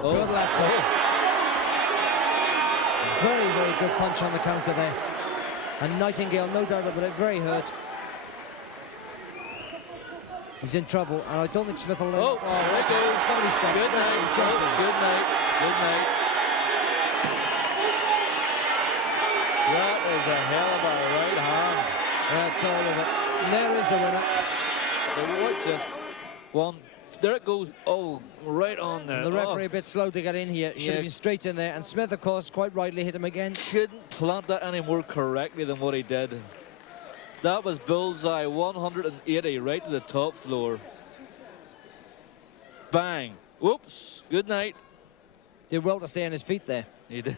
Oh. Good left hook. Very, very good punch on the counter there. And Nightingale, no doubt about it, very hurt. He's in trouble, and I don't think Smith will... Oh, there goes. Good night. Good night. Good night. That is a hell of a right hand. That's all of it. And there is the winner. Watch this. One. There it goes. Oh, right on there. The referee a bit slow to get in here. Should have been straight in there. And Smith, of course, quite rightly hit him again. Couldn't plant that any more correctly than what he did. That was bullseye, 180 right to the top floor. Bang. Whoops. Good night. Did well to stay on his feet there. He did.